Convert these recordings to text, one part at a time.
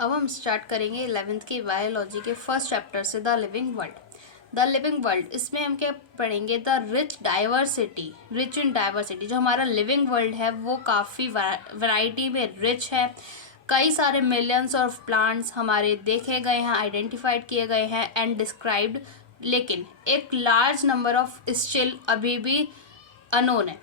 अब हम स्टार्ट करेंगे 11th की बायोलॉजी के फर्स्ट चैप्टर से, the living world. The living world, इसमें हम क्या पढ़ेंगे? The rich diversity, rich in diversity. जो हमारा लिविंग वर्ल्ड है वो काफ़ी वैरायटी में रिच है। कई सारे मिलियंस ऑफ प्लांट्स हमारे देखे गए हैं, आइडेंटिफाइड किए गए हैं एंड डिस्क्राइब्ड, लेकिन एक लार्ज नंबर ऑफ स्टिल अभी भी अनोन है।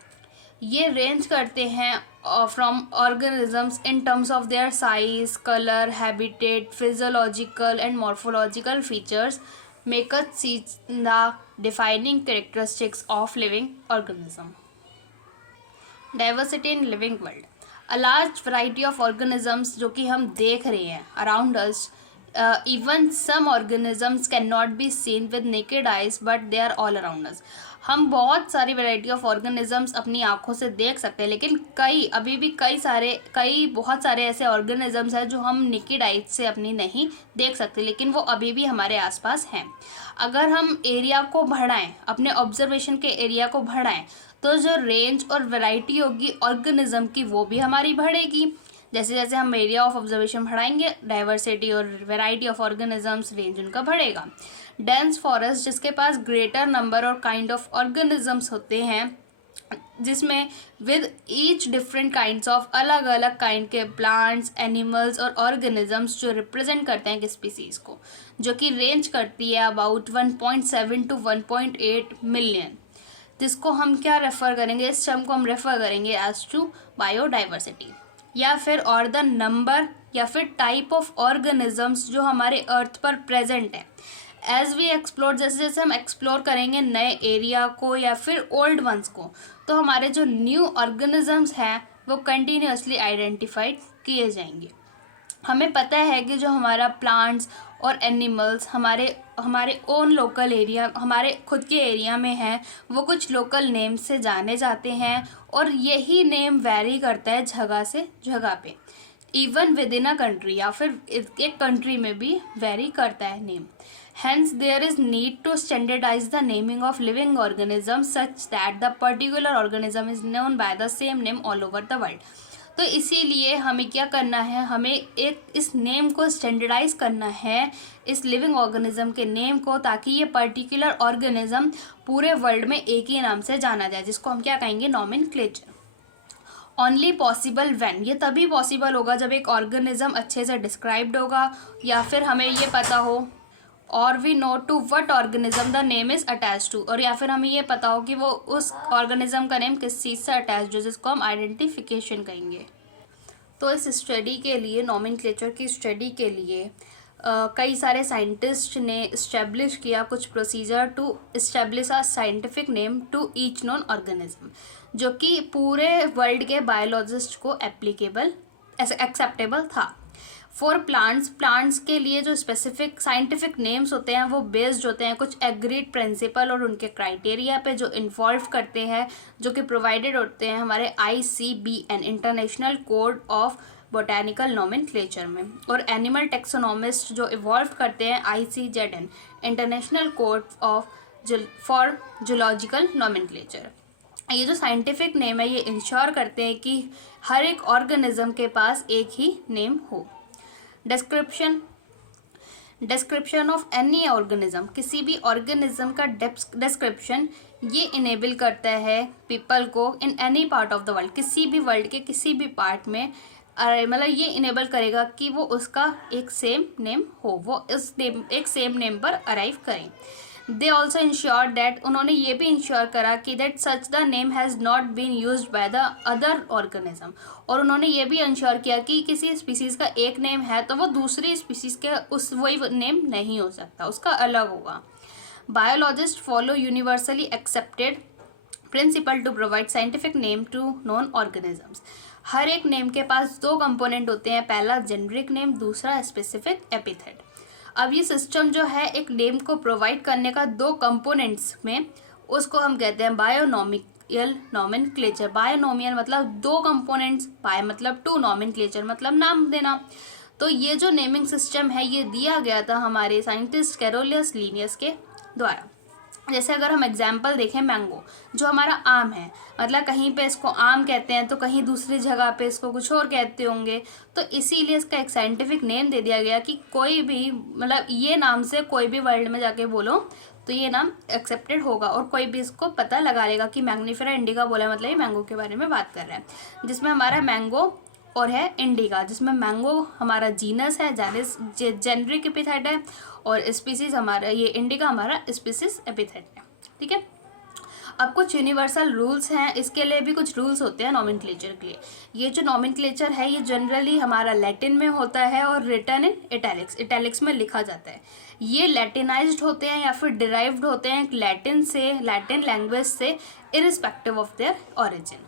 ये रेंज करते हैं from organisms in terms of their size, colour, habitat, physiological and morphological features make us see the defining characteristics of living organism. Diversity in living world, a large variety of organisms जो कि हम देख रहे हैं around us. Even some organisms can not be seen with naked eyes but they are all around us. हम बहुत सारी variety of organisms अपनी आंखों से देख सकते हैं, लेकिन अभी भी बहुत सारे ऐसे ऑर्गेनिजम्स हैं जो हम नेकेड आइज से अपनी नहीं देख सकते, लेकिन वो अभी भी हमारे आसपास हैं। अगर हम एरिया को बढ़ाएं, अपने ऑब्जर्वेशन के एरिया को बढ़ाएं, तो जो रेंज और वैरायटी होगी ऑर्गेनिज्म की वो भी हमारी बढ़ेगी। जैसे जैसे हम एरिया ऑफ ऑब्जर्वेशन बढ़ाएंगे, डाइवर्सिटी और वैरायटी ऑफ ऑर्गेनिजम्स, रेंज उनका बढ़ेगा। डेंस फॉरेस्ट, जिसके पास ग्रेटर नंबर और काइंड ऑफ ऑर्गेनिजम्स होते हैं, जिसमें with each different kinds of, अलग अलग काइंड के प्लांट्स, एनिमल्स और ऑर्गेनिजम्स जो रिप्रेजेंट करते हैं एक स्पीसीज को, जो कि रेंज करती है अबाउट 1.7 to 1.8 मिलियन, जिसको हम क्या रेफर करेंगे? इस टर्म को हम रेफर करेंगे एज टू बायोडाइवर्सिटी, या फिर और द नंबर या फिर टाइप ऑफ ऑर्गेनिजम्स जो हमारे अर्थ पर प्रेजेंट है। एज वी एक्सप्लोर, जैसे जैसे हम एक्सप्लोर करेंगे नए एरिया को या फिर ओल्ड वंस को, तो हमारे जो न्यू ऑर्गेनिजम्स हैं वो कंटिन्यूसली आइडेंटिफाइड किए जाएंगे। हमें पता है कि जो हमारा प्लांट्स और एनिमल्स हमारे ओन लोकल एरिया, हमारे खुद के एरिया में हैं, वो कुछ लोकल नेम से जाने जाते हैं, और यही नेम वैरी करता है जगह से जगह पे, even with in a country, या फिर एक कंट्री में भी वेरी करता है name. Hence, there is need to standardize the naming of living organisms such that the particular organism is known by the same name all over the world. तो इसीलिए हमें क्या करना है? हमें इस नेम को स्टैंडर्डाइज करना है, इस लिविंग ऑर्गेनिज्म के नेम को, ताकि ये पर्टिकुलर ऑर्गेनिज्म पूरे वर्ल्ड में एक ही नाम से जाना जाए, जिसको हम क्या कहेंगे? नॉमेनक्लेचर। ओनली पॉसिबल व्हेन, ये तभी पॉसिबल होगा जब एक ऑर्गेनिज्म अच्छे से डिस्क्राइब्ड होगा, या फिर हमें ये पता हो, और we know to what organism the name is attach to, और या फिर हमें ये पता हो कि वो उस ऑर्गेनिज्म का नेम किस चीज़ से अटैच हो, जिसको हम आइडेंटिफिकेशन कहेंगे। तो इस स्टडी के लिए, नॉमेनक्लेचर की स्टडी के लिए कई सारे साइंटिस्ट ने इस्टेब्लिश किया कुछ procedure to establish a scientific name to each known organism, जो कि पूरे वर्ल्ड के बायोलॉजिस्ट को एप्लीकेबल, एक्सेप्टेबल था। फॉर प्लांट्स के लिए जो स्पेसिफिक साइंटिफिक नेम्स होते हैं वो बेस्ड होते हैं कुछ एग्रीड प्रिंसिपल और उनके क्राइटेरिया पे, जो इन्वॉल्व करते हैं, जो कि प्रोवाइडेड होते हैं हमारे ICBN, international code of botanical nomenclature में, और एनिमल टेक्सोनॉमिस्ट जो इवॉल्व करते हैं ICZN, international code of for zoological nomenclature. ये जो साइंटिफिक नेम है ये इंश्योर करते हैं कि हर एक ऑर्गेनिज्म के पास एक ही नेम हो। डिस्क्रिप्शन ऑफ एनी ऑर्गेनिज्म, किसी भी ऑर्गेनिज्म का डिस्क्रिप्शन ये इनेबल करता है पीपल को in any part of the world, किसी भी वर्ल्ड के किसी भी पार्ट में, मतलब ये इनेबल करेगा कि वो उसका एक सेम नेम हो, वो एक सेम नेम पर अराइव करें। दे ऑल्सो इंश्योर दैट, उन्होंने ये भी इंश्योर करा कि that such the name has not been used by the other organism, और उन्होंने ये भी इंश्योर किया कि किसी स्पीसीज़ का एक नेम है तो वो दूसरी स्पीसीज़ के वही नेम नहीं हो सकता, उसका अलग होगा। Biologist follow universally accepted principle to provide scientific name to known organisms. हर एक नेम के पास दो कंपोनेंट होते हैं, पहला जेनरिक नेम, दूसरा स्पेसिफिक एपिथेट। अब ये सिस्टम जो है एक नेम को प्रोवाइड करने का दो कंपोनेंट्स में, उसको हम कहते हैं बायोनॉमिकल नॉमेनक्लेचर। बायोनॉमियल मतलब दो कंपोनेंट्स, बायो मतलब टू, नॉमेनक्लेचर मतलब नाम देना। तो ये जो नेमिंग सिस्टम है ये दिया गया था हमारे साइंटिस्ट कैरोलियस लिनियस के द्वारा। जैसे अगर हम एग्जाम्पल देखें, मैंगो जो हमारा आम है, मतलब कहीं पे इसको आम कहते हैं तो कहीं दूसरी जगह पे इसको कुछ और कहते होंगे, तो इसीलिए इसका एक साइंटिफिक नेम दे दिया गया कि कोई भी मतलब ये नाम से कोई भी वर्ल्ड में जाके बोलो तो ये नाम एक्सेप्टेड होगा और कोई भी इसको पता लगा लेगा कि मैग्नीफेरा इंडिका बोला मतलब ये मैंगो के बारे में बात कर रहे हैं। जिसमें हमारा मैंगो और है इंडिका, जिसमें मैंगो हमारा जीनस है, जेनरिक एपिथेट है, और स्पीसीज हमारा ये इंडिका हमारा स्पीसीज एपिथेट है। ठीक है, अब कुछ यूनिवर्सल रूल्स हैं, इसके लिए भी कुछ रूल्स होते हैं नॉमेनक्लेचर के लिए। ये जो नॉमेनक्लेचर है ये जनरली हमारा लैटिन में होता है और रिटन इन इटैलिक्स, इटैलिक्स में लिखा जाता है। ये लैटिनाइज्ड होते हैं या फिर डिराइव्ड होते हैं लैटिन से, लैटिन लैंग्वेज से, इरिस्पेक्टिव ऑफ देयर ओरिजिन।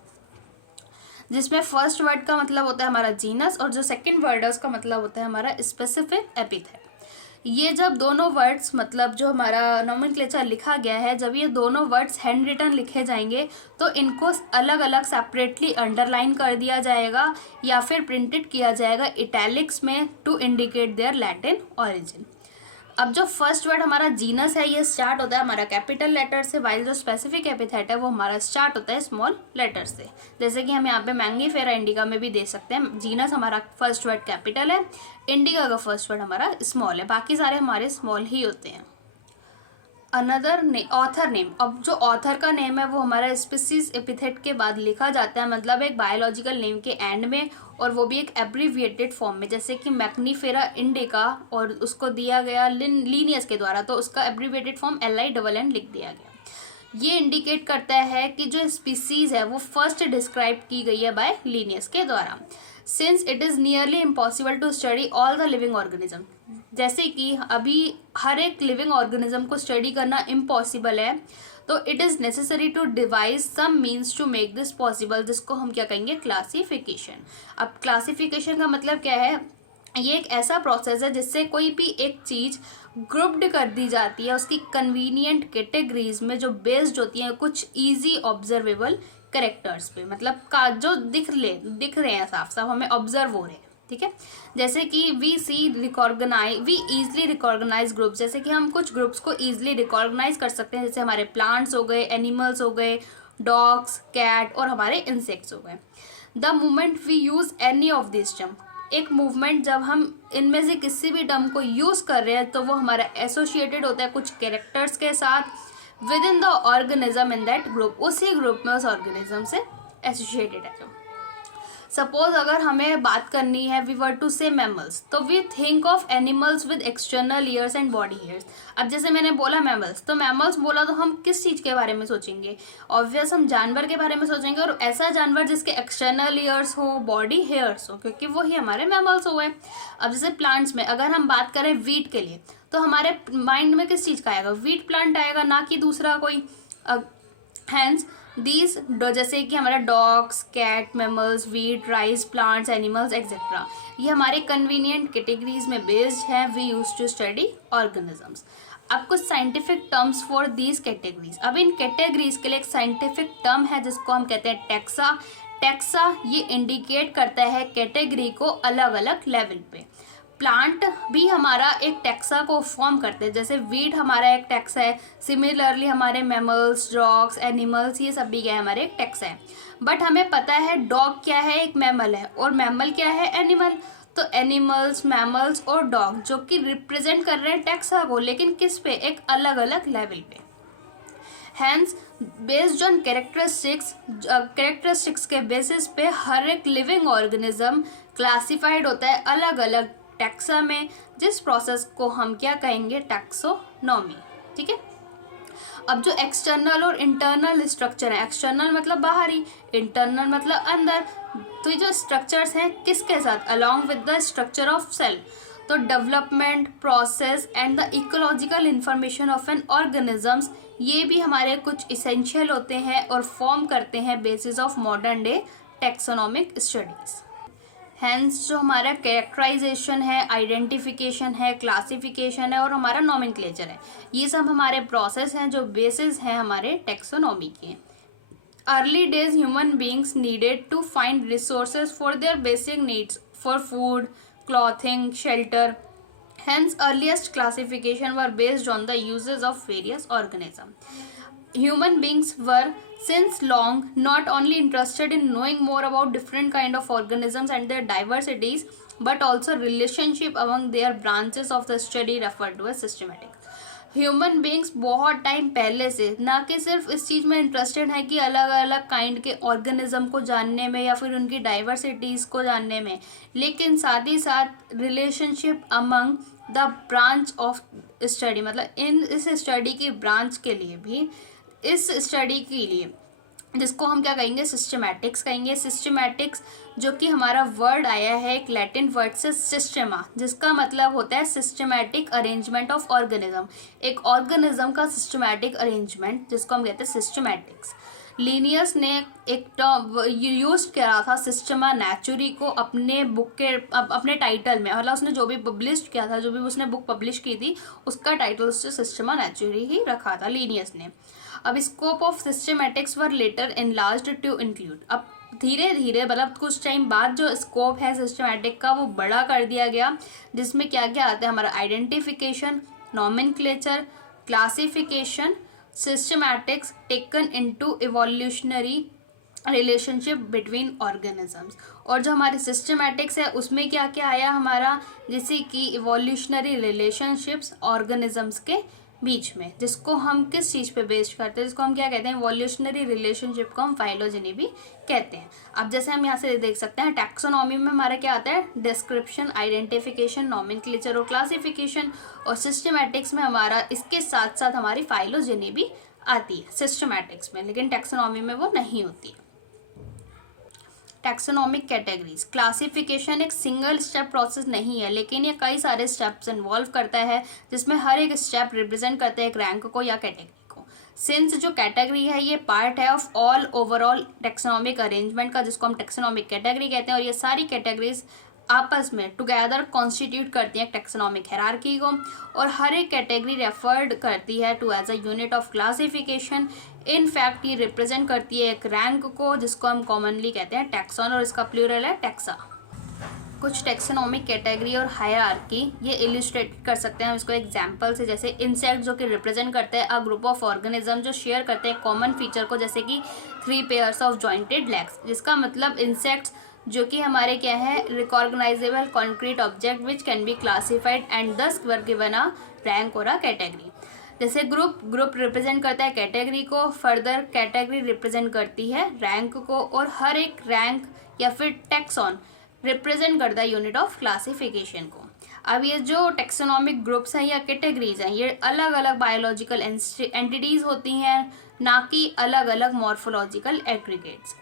जिसमें फर्स्ट वर्ड का मतलब होता है हमारा जीनस और जो सेकंड वर्ड है उसका मतलब होता है हमारा स्पेसिफिक एपिथेट। ये जब दोनों वर्ड्स मतलब जो हमारा नॉमेनक्लेचर लिखा गया है, जब ये दोनों वर्ड्स हैंड रिटन लिखे जाएंगे तो इनको अलग अलग सेपरेटली अंडरलाइन कर दिया जाएगा या फिर प्रिंटेड किया जाएगा इटैलिक्स में to indicate their Latin origin. अब जो फर्स्ट वर्ड हमारा जीनस है ये स्टार्ट होता है हमारा कैपिटल लेटर से, वाइल जो स्पेसिफिक एपिथेट है वो हमारा स्टार्ट होता है स्मॉल लेटर से। जैसे कि हम यहाँ पे मैंगीफेरा इंडिका में भी दे सकते हैं, जीनस हमारा फर्स्ट वर्ड कैपिटल है, इंडिका का फर्स्ट वर्ड हमारा स्मॉल है, बाकी सारे हमारे स्मॉल ही होते हैं। अनदर ऑथर नेम, अब जो ऑथर का नेम है वो हमारा स्पीसीज एपिथेट के बाद लिखा जाता है, मतलब एक बायोलॉजिकल नेम के एंड में, और वो भी एक एब्रीविएटेड फॉर्म में। जैसे कि मैग्नीफेरा इंडिका और उसको दिया गया लीनियस के द्वारा, तो उसका एब्रीविएटेड फॉर्म LINN लिख दिया गया। ये इंडिकेट करता है कि जो स्पीसीज है वो फर्स्ट डिस्क्राइब की गई है बाय लीनियस के द्वारा। Since it is nearly impossible to study all the living organism, जैसे कि अभी हर एक लिविंग ऑर्गेनिज्म को स्टडी करना इम्पॉसिबल है, तो it is necessary to devise some means to make this possible, जिसको हम क्या कहेंगे, क्लासिफिकेशन। अब क्लासिफिकेशन का मतलब क्या है, ये एक ऐसा प्रोसेस है जिससे कोई भी एक चीज़ ग्रुप्ड कर दी जाती है उसकी कन्वीनियंट कैटेगरीज में, जो बेस्ड होती हैं कुछ ईजी ऑब्जर्वेबल कैरेक्टर्स पे, मतलब का जो दिख रहे हैं साफ साफ, हमें ऑब्जर्व हो रहे हैं। ठीक है, जैसे कि वी ईजिली रिकॉर्गनाइज ग्रुप्स, जैसे कि हम कुछ ग्रुप्स को ईजिली रिकॉर्गनाइज कर सकते हैं, जैसे हमारे प्लांट्स हो गए, एनिमल्स हो गए, डॉग्स, कैट, और हमारे इंसेक्ट्स हो गए। The moment we use any of this term, एक मूवमेंट जब हम इनमें से किसी भी टर्म को यूज कर रहे हैं तो वो हमारा एसोसिएटेड होता है कुछ कैरेक्टर्स के साथ with in the organism in that group, उसी ग्रुप में उस ऑर्गेनिज्म से एसोसिएटेड है। सपोज अगर हमें बात करनी है, we were to say mammals, तो we think of animals with external ears and body ears. अब जैसे मैंने बोला मैमल्स, तो मैमल्स बोला तो हम किस चीज़ के बारे में सोचेंगे, ऑब्वियस हम जानवर के बारे में सोचेंगे, और ऐसा जानवर जिसके एक्सटर्नल ईयर्स हो, बॉडी हेयर्स हो, क्योंकि वो ही हमारे मैमल्स हुए। अब जैसे प्लांट्स में अगर हम बात करें वीट के लिए, तो हमारे माइंड में किस चीज़ का आएगा, वीट प्लांट आएगा, ना कि दूसरा कोई। हैंस दीज, जैसे कि हमारा dogs, cat, mammals, wheat, rice, plants, animals etcetera, ये हमारे कन्वीनियंट कैटेगरीज में बेस्ड है। We use to study organisms. अब कुछ scientific terms for these categories, अब इन कैटेगरीज के लिए एक साइंटिफिक टर्म है जिसको हम कहते हैं टैक्सा। टैक्सा ये इंडिकेट करता है कैटेगरी को अलग अलग लेवल पे। प्लांट भी हमारा एक टैक्सा को फॉर्म करते हैं, जैसे वीट हमारा एक टैक्सा है, सिमिलरली हमारे मैमल्स, डॉग्स, एनिमल्स, ये सब भी क्या है, हमारे एक टैक्सा है। बट हमें पता है डॉग क्या है, एक मैमल है, और मैमल क्या है, एनिमल। तो एनिमल्स, मैमल्स और डॉग जो कि रिप्रेजेंट कर रहे हैं टैक्सा को, लेकिन किस पे, एक अलग अलग लेवल पे। हैंस बेस्ड ऑन कैरेक्टरिस्टिक्स के बेसिस पे हर एक लिविंग ऑर्गेनिज्म क्लासिफाइड होता है अलग अलग टैक्सा में, जिस प्रोसेस को हम क्या कहेंगे, टैक्सोनॉमी। ठीक है, अब जो एक्सटर्नल और इंटरनल स्ट्रक्चर है, एक्सटर्नल मतलब बाहरी, इंटरनल मतलब अंदर, तो ये जो स्ट्रक्चर्स हैं किसके साथ, along with the structure of cell. तो development, process and the ecological information of an organisms, ये भी हमारे कुछ इसेंशियल होते हैं और फॉर्म करते हैं basis of modern day taxonomic studies. Hence जो हमारा कैरेक्टराइजेशन है, आइडेंटिफिकेशन है, क्लासिफिकेशन है और हमारा नॉमेनक्लेचर है, ये सब हमारे प्रोसेस हैं जो बेसिस हैं हमारे टैक्सोनॉमी के। Early days human beings needed to find resources for their basic needs for food, clothing, shelter. Hence, earliest classification were based on the uses of various organisms. Human beings were since long not only interested in knowing more about different kind of organisms and their diversities, but also relationship among their branches of the study referred to as systematic. Human beings बहुत time पहले से ना कि सिर्फ इस चीज़ में interested है कि अलग अलग काइंड के ऑर्गेनिज्म को जानने में या फिर उनकी डाइवर्सिटीज़ को जानने में, लेकिन साथ ही साथ relationship among the branch of study, मतलब इस स्टडी की ब्रांच के लिए भी, इस स्टडी के लिए जिसको हम क्या कहेंगे, सिस्टमैटिक्स कहेंगे। सिस्टमैटिक्स जो कि हमारा वर्ड आया है एक लैटिन वर्ड से सिस्टेमा, जिसका मतलब होता है सिस्टमैटिक अरेंजमेंट ऑफ ऑर्गेनिज्म, एक ऑर्गेनिज्म का सिस्टमैटिक अरेंजमेंट जिसको हम कहते हैं सिस्टमैटिक्स। लीनियस ने एक टर्म यूज करा था सिस्टमा नेचुरी को अपने बुक के अपने टाइटल में, मतलब उसने जो भी पब्लिश किया था, जो भी उसने बुक पब्लिश की थी उसका टाइटल उससे सिस्टमा नेचुरी ही रखा था लीनियस ने। अब scope of systematics were later enlarged to include, अब धीरे धीरे मतलब कुछ टाइम बाद जो स्कोप है सिस्टमैटिक का वो बड़ा कर दिया गया, जिसमें क्या क्या आता है हमारा identification, nomenclature, classification, systematics taken into evolutionary relationship between organisms. और जो हमारी सिस्टमैटिक्स है उसमें क्या क्या आया हमारा, जैसे कि इवोल्यूशनरी रिलेशनशिप्स ऑर्गेनिजम्स के बीच में, जिसको हम किस चीज़ पे बेस्ड करते हैं, जिसको हम क्या कहते हैं, इवोल्यूशनरी रिलेशनशिप को हम फाइलोजेनी भी कहते हैं। अब जैसे हम यहाँ से देख सकते हैं टैक्सोनॉमी में हमारा क्या आता है, डिस्क्रिप्शन, आइडेंटिफिकेशन, नॉमेनक्लेचर और क्लासिफिकेशन, और सिस्टमैटिक्स में हमारा इसके साथ साथ हमारी फाइलोजेनी भी आती है सिस्टमैटिक्स में, लेकिन टैक्सोनॉमी में वो नहीं होती है। टैक्सोनॉमिक कैटेगरीज, क्लासिफिकेशन एक सिंगल स्टेप प्रोसेस नहीं है, लेकिन ये कई सारे स्टेप्स इन्वॉल्व करता है, जिसमें हर एक स्टेप रिप्रेजेंट करता है एक रैंक को या कैटेगरी को। सिंस जो कैटेगरी है ये पार्ट है of all overall taxonomic arrangement का, जिसको हम टैक्सोनॉमिक कैटेगरी कहते हैं, और ये सारी कैटेगरीज आपस में टुगेदर कॉन्स्टिट्यूट करती हैं टैक्सोनॉमिक हायरार्की को, और हर एक कैटेगरी रेफर्ड करती है to as a unit of classification. In fact ये रिप्रेजेंट करती है एक रैंक को, जिसको हम कॉमनली कहते हैं टैक्सॉन, और इसका प्लूरल है टैक्सा। कुछ टैक्सोनॉमिक कैटेगरी और हायरार्की ये इलिस्ट्रेट कर सकते हैं हम इसको एग्जाम्पल से, जैसे इंसेक्ट जो कि रिप्रेजेंट करते हैं अ ग्रुप ऑफ ऑर्गेनिज्म जो शेयर करते हैं कॉमन फीचर को, जैसे कि 3 पेयर्स ऑफ जॉइंटेड लेग्स, जिसका मतलब इंसेक्ट्स जो कि हमारे क्या है, recognisable concrete object which can be classified and दस वर गिवन अ रैंक और अ कैटेगरी। जैसे ग्रुप रिप्रेजेंट करता है कैटेगरी को, फर्दर कैटेगरी रिप्रेजेंट करती है रैंक को, और हर एक रैंक या फिर टैक्सॉन रिप्रेजेंट करता है यूनिट ऑफ क्लासिफिकेशन को। अब ये जो टैक्सोनॉमिक ग्रुप्स हैं या कैटेगरीज हैं, ये अलग अलग बायोलॉजिकल एंटिटीज़ होती हैं, ना कि अलग अलग morphological aggregates.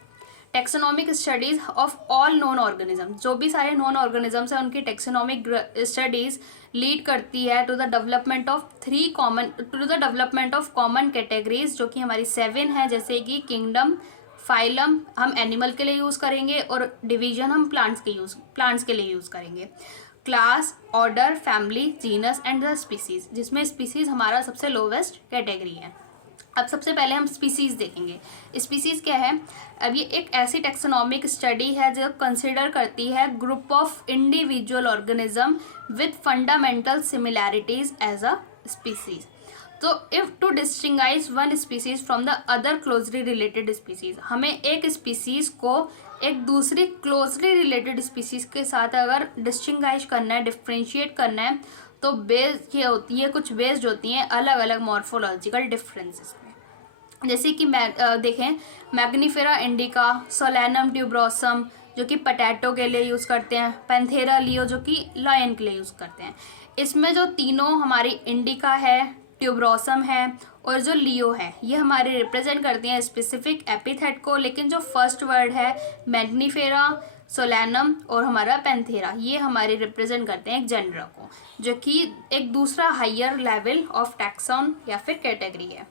Taxonomic studies of all non organism, जो भी सारे नॉन ऑर्गेनिजम्स हैं उनकी टैक्सोनॉमिक स्टडीज लीड करती है to the development of common categories, जो कि हमारी 7 है, जैसे कि किंगडम, फाइलम हम एनिमल के लिए यूज़ करेंगे, और डिवीजन हम प्लांट्स के लिए यूज़ करेंगे, class, order, family, genus and the species, जिसमें स्पीसीज हमारा सबसे लोवेस्ट कैटेगरी है। अब सबसे पहले हम स्पीसीज देखेंगे। स्पीसीज क्या है, अब ये एक ऐसी टैक्सोनॉमिक स्टडी है जो कंसिडर करती है group of individual organism with fundamental similarities as a species. तो if to distinguish one species from the other closely related species, हमें एक स्पीसीज को एक दूसरी क्लोजली रिलेटेड स्पीसीज के साथ अगर डिस्टिंगाइज करना है, डिफ्रेंशिएट करना है, तो बेस ये होती है, कुछ बेस्ड होती हैं अलग अलग मॉर्फोलॉजिकल डिफरेंसेस में। जैसे कि देखें मैग्नीफेरा इंडिका, सोलैनम ट्यूब्रोसम जो कि पोटैटो के लिए यूज़ करते हैं, पैंथेरा लियो जो कि लायन के लिए यूज़ करते हैं। इसमें जो तीनों हमारी इंडिका है, ट्यूब्रोसम है और जो लियो है, ये हमारे रिप्रेजेंट करती हैं स्पेसिफिक एपिथेट को, लेकिन जो फर्स्ट वर्ड है मैग्नीफेरा, सोलैनम और हमारा पैंथेरा, ये हमारे रिप्रेजेंट करते हैं एक जेंडर को, जो कि एक दूसरा हायर लेवल ऑफ टैक्सॉन या फिर कैटेगरी है।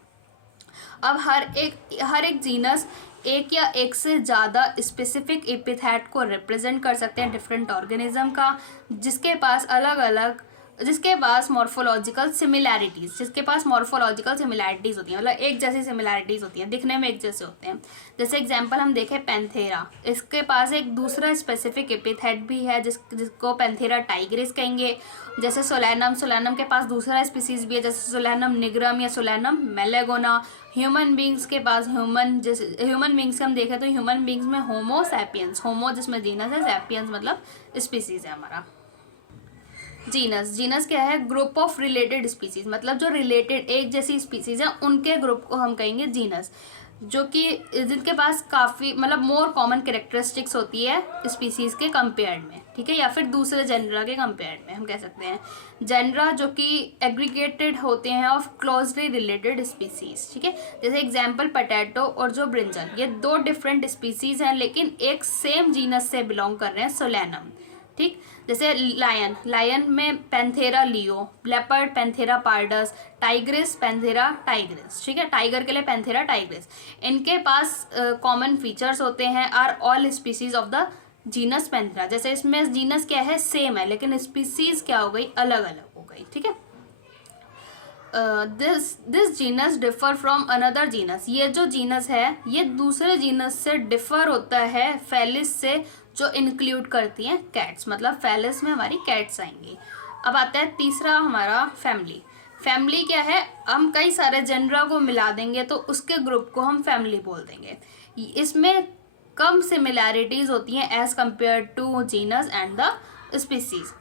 अब हर एक जीनस एक या एक से ज़्यादा स्पेसिफिक एपिथेट को रिप्रेजेंट कर सकते हैं डिफरेंट ऑर्गेनिज्म का, जिसके पास अलग अलग जिसके पास मॉर्फोलॉजिकल सिमिलैरिटीज़, जिसके पास मॉर्फोलॉजिकल सिमिलैरिटीज़ होती हैं, मतलब एक जैसी सिमिलैरिटीज़ होती हैं, दिखने में एक जैसे होते हैं। जैसे एग्जांपल हम देखें पैंथेरा, इसके पास एक दूसरा स्पेसिफिक एपिथेट भी है जिसको पैंथेरा टाइग्रिस कहेंगे। जैसे सोलैनम, सोलैनम के पास दूसरा स्पीसीज भी है, जैसे सोलैनम निग्रम या सोलैनम मेलेगोना। ह्यूमन बींग्स के पास जैसे ह्यूमन बींग्स हम देखें तो ह्यूमन बींग्स में होमो सैपियंस, होमो जिसमें जीनस है, सैपियंस मतलब स्पीसीज है हमारा। जीनस, जीनस क्या है? ग्रुप ऑफ रिलेटेड स्पीसीज, मतलब जो रिलेटेड एक जैसी स्पीसीज है उनके ग्रुप को हम कहेंगे जीनस, जो कि जिनके पास काफ़ी मतलब मोर कॉमन कैरेक्टरिस्टिक्स होती है स्पीसीज के कंपेयर में, ठीक है, या फिर दूसरे जेनरा के कंपेयर में हम कह सकते हैं। जेनरा जो कि एग्रीगेटेड होते हैं ऑफ क्लोजली रिलेटेड स्पीसीज, ठीक है। जैसे एग्जांपल पोटैटो और जो ब्रिंजल, ये दो डिफरेंट स्पीसीज हैं लेकिन एक सेम जीनस से बिलोंग कर रहे हैं, सोलैनम, ठीक। जैसे लायन, लायन में Panthera leo, leopard Panthera pardus, Tigris Panthera Tigris, ठीक है, टाइगर के लिए पैंथेरा टाइग्रिस। इनके पास कॉमन फीचर्स होते हैं, are all species of the genus Panthera. जैसे इसमें जीनस क्या है? सेम है, लेकिन स्पीसीज क्या हो गई? अलग अलग हो गई, ठीक है। This genus differ from another genus, ये जो जीनस है ये दूसरे जीनस से डिफर होता है फेलिस से, जो इंक्लूड करती हैं कैट्स, मतलब फेलिस में हमारी कैट्स आएंगी। अब आता है तीसरा हमारा फैमिली। फैमिली क्या है? हम कई सारे जेनरा को मिला देंगे तो उसके ग्रुप को हम फैमिली बोल देंगे। इसमें कम सिमिलैरिटीज होती हैं as compared to genus and the species.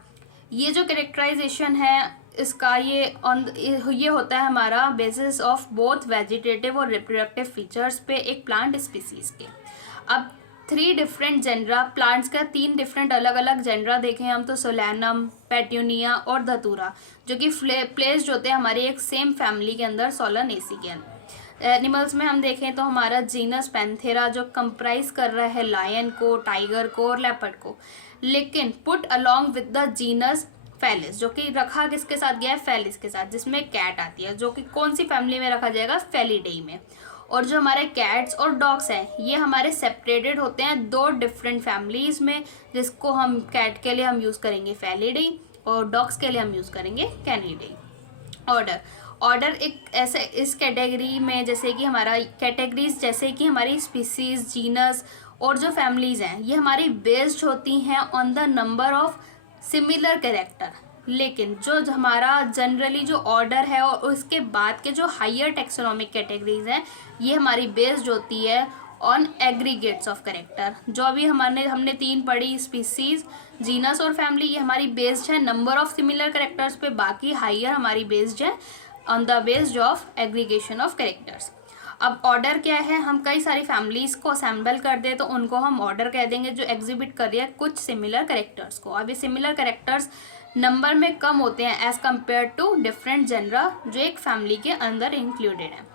ये जो कैरेक्टराइजेशन है इसका ये होता है हमारा बेसिस ऑफ बोथ वेजिटेटिव और रिप्रोडक्टिव फीचर्स पे एक प्लांट स्पीसीज के। अब 3 डिफरेंट जेनरा, प्लांट्स का 3 डिफरेंट अलग अलग जेनरा देखें हम तो सोलैनम, पेट्यूनिया और धतूरा, जो कि प्लेस्ड होते हैं हमारी एक सेम फैमिली के अंदर, सोलानेसी के अंदर। एनिमल्स में हम देखें तो हमारा जीनस पैंथेरा जो कंप्राइज कर रहा है लायन को, टाइगर को और लेपर्ड को, लेकिन put along with the genus Felis, जो कि रखा किसके साथ गया है? फेलिस के साथ, जिसमें कैट आती है, जो कि कौन सी फैमिली में रखा जाएगा? फेलिडेई में। और जो हमारे कैट्स और डॉग्स हैं ये हमारे सेपरेटेड होते हैं 2 डिफरेंट फैमिलीज में, जिसको हम कैट के लिए हम यूज़ करेंगे फेलिडेई और डॉग्स के लिए हम यूज़ करेंगे कैनिडेई। ऑर्डर, ऑर्डर एक ऐसे इस कैटेगरी में, जैसे कि हमारा कैटेगरीज जैसे कि हमारी स्पीसीज, जीनस और जो फैमिलीज़ हैं ये हमारी बेस्ड होती हैं on the number of similar character, लेकिन जो हमारा जनरली जो ऑर्डर है और उसके बाद के जो हायर टेक्सोनॉमिक कैटेगरीज हैं ये हमारी बेस्ड होती है ऑन एग्रीगेट्स ऑफ कैरेक्टर। जो अभी हमने 3 पढ़ी, स्पीसीज, जीनस और फैमिली, ये हमारी बेस्ड है नंबर ऑफ सिमिलर कैरेक्टर्स पे, बाकी हायर हमारी बेस्ड है on the based of aggregation of characters. अब ऑर्डर क्या है? हम कई सारी फैमिलीज को असेंबल कर दें तो उनको हम ऑर्डर कह देंगे, जो एग्जिबिट कर रही है कुछ सिमिलर कैरेक्टर्स को। अब ये सिमिलर कैरेक्टर्स नंबर में कम होते हैं as compared to different genera जो एक फैमिली के अंदर इंक्लूडेड है।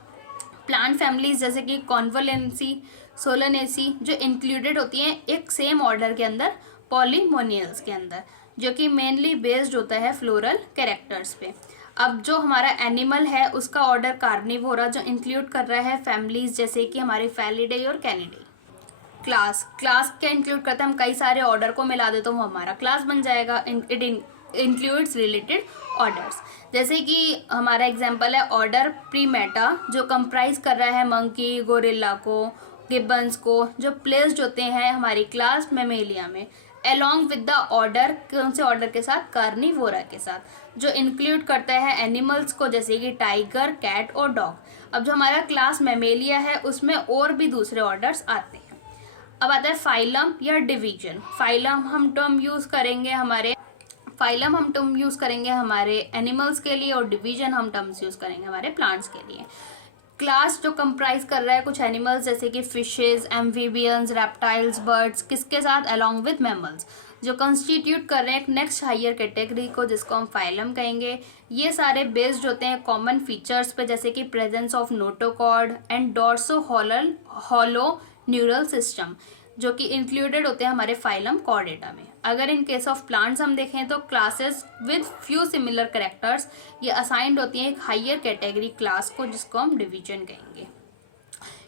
प्लांट फैमिलीज जैसे कि कॉन्वोलेंसी, सोलनेसी, जो इंक्लूडेड होती हैं एक सेम ऑर्डर के अंदर, पॉलीमोनियल्स के अंदर, जो कि मेनली बेस्ड होता है फ्लोरल कैरेक्टर्स पे। अब जो हमारा एनिमल है उसका ऑर्डर कार्निवोरा, जो इंक्लूड कर रहा है फैमिलीज जैसे कि हमारे फेलिडेई और कैनिडेई। क्लास, क्लास क्या इंक्लूड करता है? हम कई सारे ऑर्डर को मिला दे तो वो हमारा क्लास बन जाएगा। इट इंक्लूड्स रिलेटेड ऑर्डर्स, जैसे कि हमारा एग्जांपल है ऑर्डर प्रीमेटा, जो कंप्राइज कर रहा है मंकी, गोरिल्ला को, गिब्बन्स को, जो प्लेस्ड होते हैं हमारी क्लास मेमेलिया में, अलॉन्ग विद द ऑर्डर, कौन से ऑर्डर के साथ? कार्निवोरा के साथ, जो इंक्लूड करता है एनिमल्स को जैसे कि टाइगर, कैट और डॉग। अब जो हमारा क्लास मेमेलिया है उसमें और भी दूसरे ऑर्डर्स आते हैं। अब आता है फाइलम या डिवीजन। फाइलम हम टर्म यूज़ करेंगे हमारे एनिमल्स के लिए, और डिवीजन हम टर्म्स यूज़ करेंगे हमारे प्लांट्स के लिए। क्लास जो कंप्राइज कर रहा है कुछ एनिमल्स जैसे कि फिशेज, एम्फीबियंस, रेप्टाइल्स, बर्ड्स, किसके साथ? अलोंग विद मैमल्स, जो कंस्टिट्यूट कर रहे हैं एक नेक्स्ट हायर कैटेगरी को, जिसको हम फाइलम कहेंगे। ये सारे बेस्ड होते हैं कॉमन फीचर्स पे, जैसे कि presence of notochord and dorso hollow neural system, जो कि इंक्लूडेड होते हैं हमारे फाइलम कॉर्डेटा में। अगर इन केस ऑफ प्लांट्स हम देखें तो classes with few similar characters ये असाइंड होती हैं एक हायर कैटेगरी क्लास को, जिसको हम डिवीजन कहेंगे।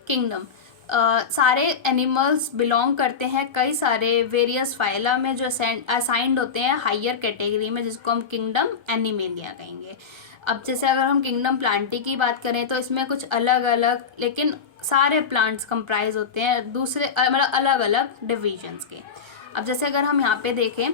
किंगडम, सारे एनिमल्स बिलोंग करते हैं कई सारे वेरियस फाइला में जो असाइंड होते हैं हायर कैटेगरी में, जिसको हम किंगडम एनिमेलिया कहेंगे। अब जैसे अगर हम किंगडम प्लांटी की बात करें तो इसमें कुछ अलग अलग, लेकिन सारे प्लांट्स कंप्राइज होते हैं दूसरे मतलब अलग अलग डिविजन्स के। अब जैसे अगर हम यहाँ पे देखें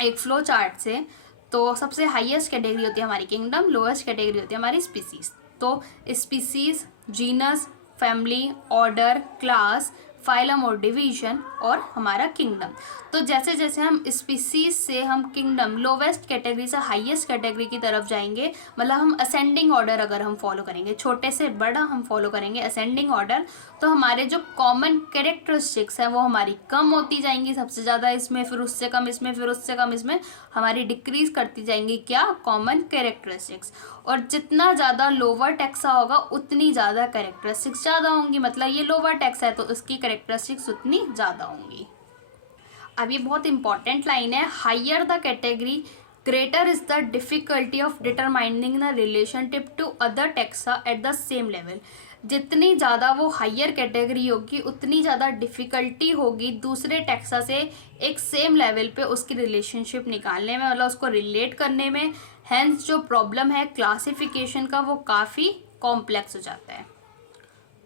एक फ्लो चार्ट से, तो सबसे हाईएस्ट कैटेगरी होती है हमारी किंगडम, लोएस्ट कैटेगरी होती है हमारी स्पीसीज। तो species, genus, family, order, class, phylum और डिवीजन, और हमारा किंगडम। तो जैसे जैसे हम स्पीसीज से हम किंगडम लोवेस्ट कैटेगरी से हाईएस्ट कैटेगरी की तरफ जाएंगे, मतलब हम असेंडिंग ऑर्डर अगर हम फॉलो करेंगे, छोटे से बड़ा हम फॉलो करेंगे असेंडिंग ऑर्डर, तो हमारे जो कॉमन कैरेक्टरिस्टिक्स है वो हमारी कम होती जाएंगी, सबसे ज़्यादा इसमें, फिर उससे कम इसमें, फिर उससे कम इसमें, हमारी डिक्रीज करती जाएंगी क्या, कॉमन कैरेक्टरिस्टिक्स। और जितना ज़्यादा लोअर टैक्सा होगा उतनी ज़्यादा कैरेक्टरिस्टिक्स ज़्यादा होंगी, मतलब ये लोअर टैक्स है तो इसकी कैरेक्टरिस्टिक्स उतनी ज़्यादा होंगी। अब ये बहुत इंपॉर्टेंट लाइन है, higher the category greater is the difficulty of determining the relationship to other taxa at the same level. जितनी ज़्यादा वो हायर कैटेगरी होगी उतनी ज़्यादा डिफ़िकल्टी होगी दूसरे टैक्सा से एक सेम लेवल पे उसकी रिलेशनशिप निकालने में, मतलब उसको रिलेट करने में। हैंस जो प्रॉब्लम है क्लासिफिकेशन का वो काफ़ी कॉम्प्लेक्स हो जाता है।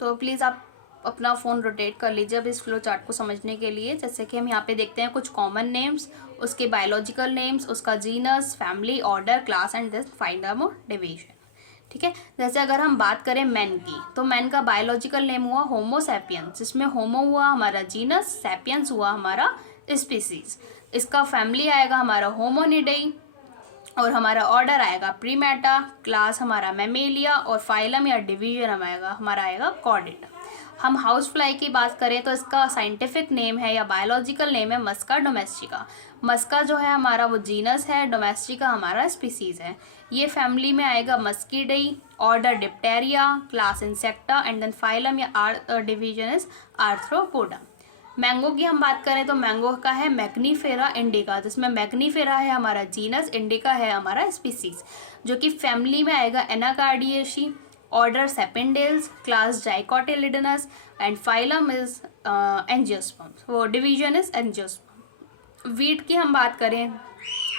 तो प्लीज़ आप अपना फ़ोन रोटेट कर लीजिए अब इस फ्लो चार्ट को समझने के लिए। जैसे कि हम यहाँ पे देखते हैं कुछ कॉमन नेम्स, उसके बायोलॉजिकल नेम्स, उसका genus, family, order, class and this phylum और डिवीजन। ठीक है, जैसे अगर हम बात करें मैन की, तो मैन का बायोलॉजिकल नेम हुआ होमो सैपियंस, जिसमें होमो हुआ हमारा जीनस, सैपियंस हुआ हमारा स्पीसीज। इसका फैमिली आएगा हमारा होमोनिडई, और हमारा ऑर्डर आएगा प्रीमेटा, क्लास हमारा मैमेलिया, और फाइलम या डिवीजन हमारा आएगा कॉर्डेटा। हम हाउस फ्लाई की बात करें तो इसका साइंटिफिक नेम है या बायोलॉजिकल नेम है मस्का डोमेस्टिका। मस्का जो है हमारा वो जीनस है, डोमेस्टिका हमारा स्पीसीज है। ये फैमिली में आएगा Muscidae, order Diptera, class Insecta and then phylum या डिवीजन इज आर्थ्रोपोडा। मैंगो की हम बात करें तो मैंगो का है मैग्नीफेरा इंडिका, जिसमें मैग्नीफेरा है हमारा जीनस, इंडिका है हमारा स्पीसीज, जो कि फैमिली में आएगा Anacardiaceae, order Sapindales, class dicotyledons and phylum is angiosperm, वो डिवीजन इज एंजियोस्पर्म। वीट की हम बात करें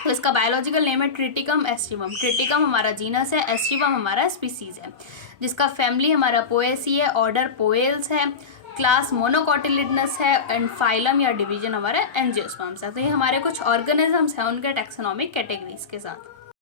तो इसका बायोलॉजिकल नेम है ट्रिटिकम एस्टिवम। ट्रिटिकम हमारा जीनस है, एस्टिवम हमारा स्पीसीज है, जिसका फैमिली हमारा पोएसी है, ऑर्डर पोएल्स है, क्लास मोनोकॉटिलिडनस है एंड फाइलम या डिवीजन हमारा एंजियोस्पर्म्स है। तो ये हमारे कुछ ऑर्गेनिजम्स हैं उनके टैक्सोनॉमिक कैटेगरीज के साथ।